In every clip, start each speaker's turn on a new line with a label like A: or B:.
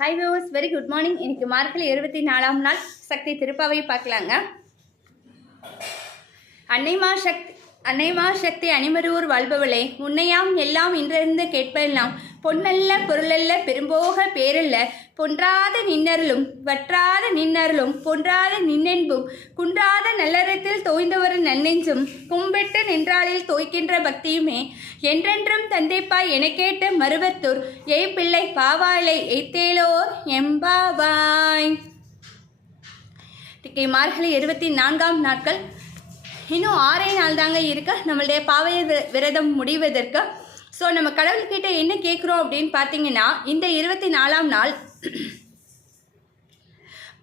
A: Hi viewers very good morning இன்றைக்கு மார்கழி இருபத்தி நாலாம் நாள். சக்தி திருப்பாவை பார்க்கலாங்க. அன்னைமா சக்தி அன்னைமா சக்தி அணிமருவூர் வாழ்பவளே உன்னையாம் எல்லாம் இன்றிருந்து கேட்பெல்லாம் பொன்னல்ல பொருளல்ல பெரும்போக பேரல்ல பொன்றாத நின்னருளும் வற்றாத நின்னருளும் பொன்றாத நின்னென்பும் குன்றாத நல்லறத்தில் தோய்ந்தவர் நன்னெஞ்சும் கும்பிட்டு நின்றாளில் தோய்க்கின்ற பக்தியுமே என்றென்றும் தந்தைப்பாய் என கேட்ட மருவத்தூர் எய் பிள்ளை பாவாளை எய்த்தேலோர் எம்பாவாய். மார்கழி இருபத்தி நான்காம் நாட்கள். இன்னும் ஆறே நாள் தாங்க இருக்கு. நம்மளுடைய பாவைய விரதம் முடிவதற்கு. ஸோ நம்ம கடவுள்கிட்ட என்ன கேட்குறோம் அப்படின்னு பார்த்தீங்கன்னா இந்த இருபத்தி நாலாம் நாள்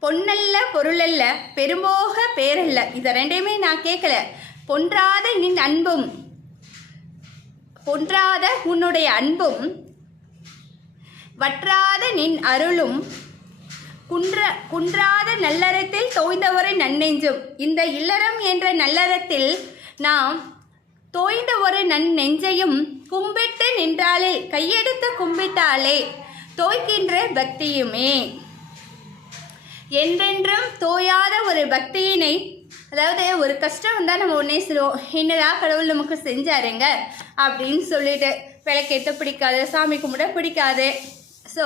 A: பொன்னல்ல பொருளல்ல பெரும்போக பேரல்ல. இதை ரெண்டையுமே நான் கேட்கல பொன்றாத நின் அன்பும் பொன்றாத உன்னுடைய அன்பும் வற்றாத நின் அருளும் குன்ற குன்றாத நல்லறத்தில் தோய்ந்த நெஞ்சும் இந்த இல்லறம் என்ற நல்லறத்தில் நாம் தோய்ந்த ஒரு நன் நெஞ்சையும் கும்பிட்டு நின்றாலே கையெடுத்து கும்பிட்டாலே தோய்க்கின்ற பக்தியுமே. என்றென்றும் தோயாத ஒரு பக்தியினை அதாவது ஒரு கஷ்டம் வந்தால் நம்ம உடனே சொல்லுவோம் என்னடா கடவுள் நமக்கு செஞ்சாருங்க? அப்படின்னு சொல்லிட்டு விளக்கேற்ற பிடிக்காது சாமி கும்பிட பிடிக்காது. ஸோ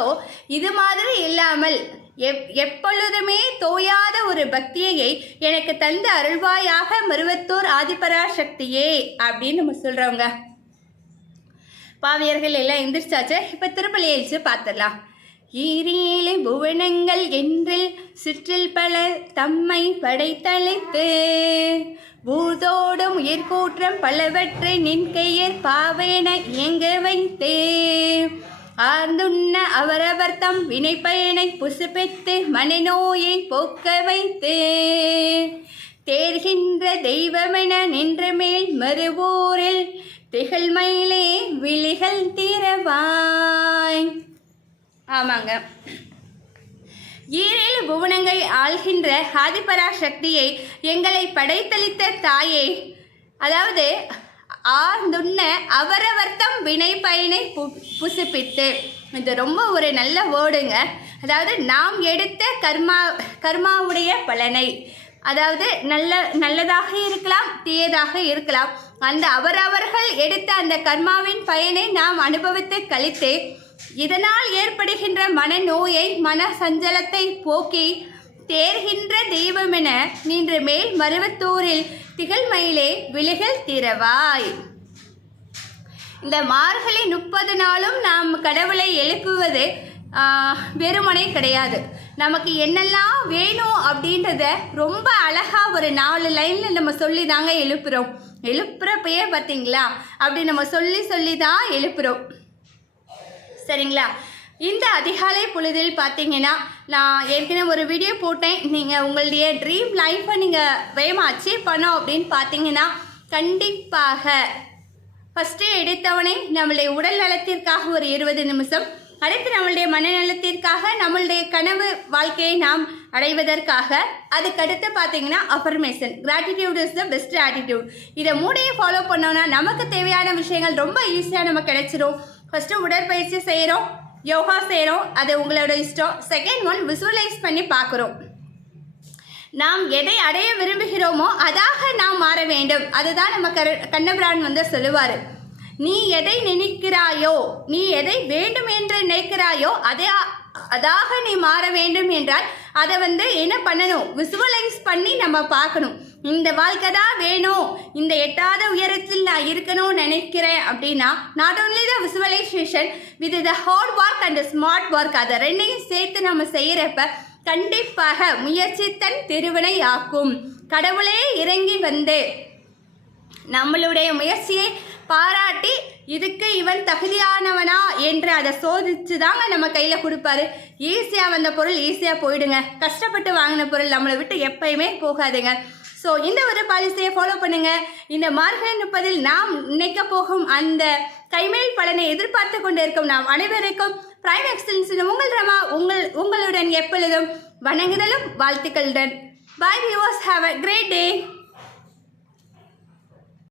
A: இது மாதிரி இல்லாமல் எப் எப்பொழுதுமே தோயாத ஒரு பக்தியை எனக்கு தந்து அருள்வாயாக மருவத்தூர் ஆதிபராசக்தியே அப்படின்னு நம்ம சொல்கிறவங்க பாவியர்கள் எல்லாம் எந்திரிச்சாச்சு. இப்போ திருப்பலி எழுச்சி பார்த்துடலாம். ஈரேழு புவனங்கள் என்றில் சுற்றில் பல தம்மை படைத்தழைத்து பூதோடும் உயிர்கூற்றம் பலவற்றை நின் கையர் பாவேன இயங்க வைத்து. ஆர்ந்துண்ண அவரவர் தம் வினைப்பயனை புசுப்பித்து மனநோயை போக்க வைத்து. தேர்கின்ற தெய்வமென நின்ற மேல் மறுவூரில் திகழ்மயிலே விழிகள் தீரவாய். ஆமாங்க. ஈரேழு புவனங்கள் ஆள்கின்ற ஆதிபராசக்தியை எங்களை படைத்தளித்த தாயே அதாவது ஆர்ந்துண்ண அவரவர்த்தம் வினை பயனை பு புசுப்பித்து. இது ரொம்ப ஒரு நல்ல வேர்டுங்க. அதாவது நாம் எடுத்த கர்மா கர்மாவுடைய பலனை. அதாவது நல்ல நல்லதாக இருக்கலாம் தீயதாக இருக்கலாம். அந்த அவரவர்கள் எடுத்த அந்த கர்மாவின் பயனை நாம் அனுபவித்து கழித்து இதனால் ஏற்படுகின்ற மன நோயை மன சஞ்சலத்தை போக்கி தேர்கின்ற தெய்வமென நின்று மேல் மருவத்தூரில் திகழ்மயிலே விலகல் திறவாய். இந்த மார்கழி முப்பது நாளும் நாம் கடவுளை எழுப்புவது வெறுமனே கிடையாது. நமக்கு என்னெல்லாம் வேணும் அப்படின்றத ரொம்ப அழகாக ஒரு நாலு லைனில் நம்ம சொல்லி தாங்க எழுப்புகிறோம் எழுப்புறப்பயே பார்த்தீங்களா? அப்படி நம்ம சொல்லி சொல்லி தான் எழுப்புகிறோம் சரிங்களா? இந்த அதிகாலை பொழுதில் பார்த்தீங்கன்னா நான் ஏற்கனவே ஒரு வீடியோ போட்டேன். நீங்கள் உங்களுடைய ட்ரீம் லைஃப்பை நீங்கள் வேகமாக அச்சீவ் பண்ணோம் அப்படின்னு பார்த்தீங்கன்னா கண்டிப்பாக ஃபஸ்ட்டே எடுத்தவனே நம்மளுடைய உடல் நலத்திற்காக ஒரு இருபது நிமிஷம் அடுத்து நம்மளுடைய மனநலத்திற்காக நம்மளுடைய கனவு வாழ்க்கையை நாம் அடைவதற்காக அதுக்கடுத்து பார்த்தீங்கன்னா affirmation gratitude is the best attitude இதை மூணையும் ஃபாலோ பண்ணோன்னா நமக்கு தேவையான விஷயங்கள் ரொம்ப ஈஸியாக நமக்கு கிடைச்சிரும். ஃபஸ்ட்டு உடற்பயிற்சி செய்கிறோம் யோகா செய்கிறோம் அது உங்களோட இஷ்டம். செகண்ட் ஒன் விசுவலைஸ் பண்ணி பார்க்குறோம். நாம் எதை அடைய விரும்புகிறோமோ அதாக நாம் மாற வேண்டும். அதுதான் நம்ம கரு கண்ணபிரான் வந்து சொல்லுவார். நீ எதை நினைக்கிறாயோ நீ எதை வேண்டும் என்று நினைக்கிறாயோ அதை அதாக நீ மாற வேண்டும் என்றால் அதை வந்து என்ன பண்ணணும்? விசுவலைஸ் பண்ணி நம்ம பார்க்கணும். இந்த வாழ்க்கை தான் வேணும் இந்த எட்டாத உயரத்தில் நான் இருக்கணும்னு நினைக்கிறேன் அப்படின்னா not only the visualisation with the hard work and smart work அதை ரெண்டையும் சேர்த்து நம்ம செய்கிறப்ப கண்டிப்பாக முயற்சி தன் திருவினை ஆக்கும். கடவுளே இறங்கி வந்து நம்மளுடைய முயற்சியை பாராட்டி இதுக்கு இவன் தகுதியானவனா என்று அதை சோதிச்சு தாங்க நம்ம கையில் கொடுப்பாரு. ஈஸியாக வந்த பொருள் ஈஸியாக போயிடுங்க. கஷ்டப்பட்டு வாங்கின பொருள் நம்மளை விட்டு எப்பயுமே போகாதுங்க. ஸோ இந்த ஒரு பாலிசியை ஃபாலோ பண்ணுங்க. இந்த மார்கழி முப்பதில் நாம் நினைக்க போகும் அந்த கைமேல் பலனை எதிர்பார்த்து கொண்டிருக்கும் நாம் அனைவருக்கும் பிரைம் எக்ஸ்டென்ஷன் உங்கள் ரமா உங்கள் உங்களுடன் எப்பொழுதும் வணங்குதலும் வாழ்த்துக்களுடன். Bye viewers have a great day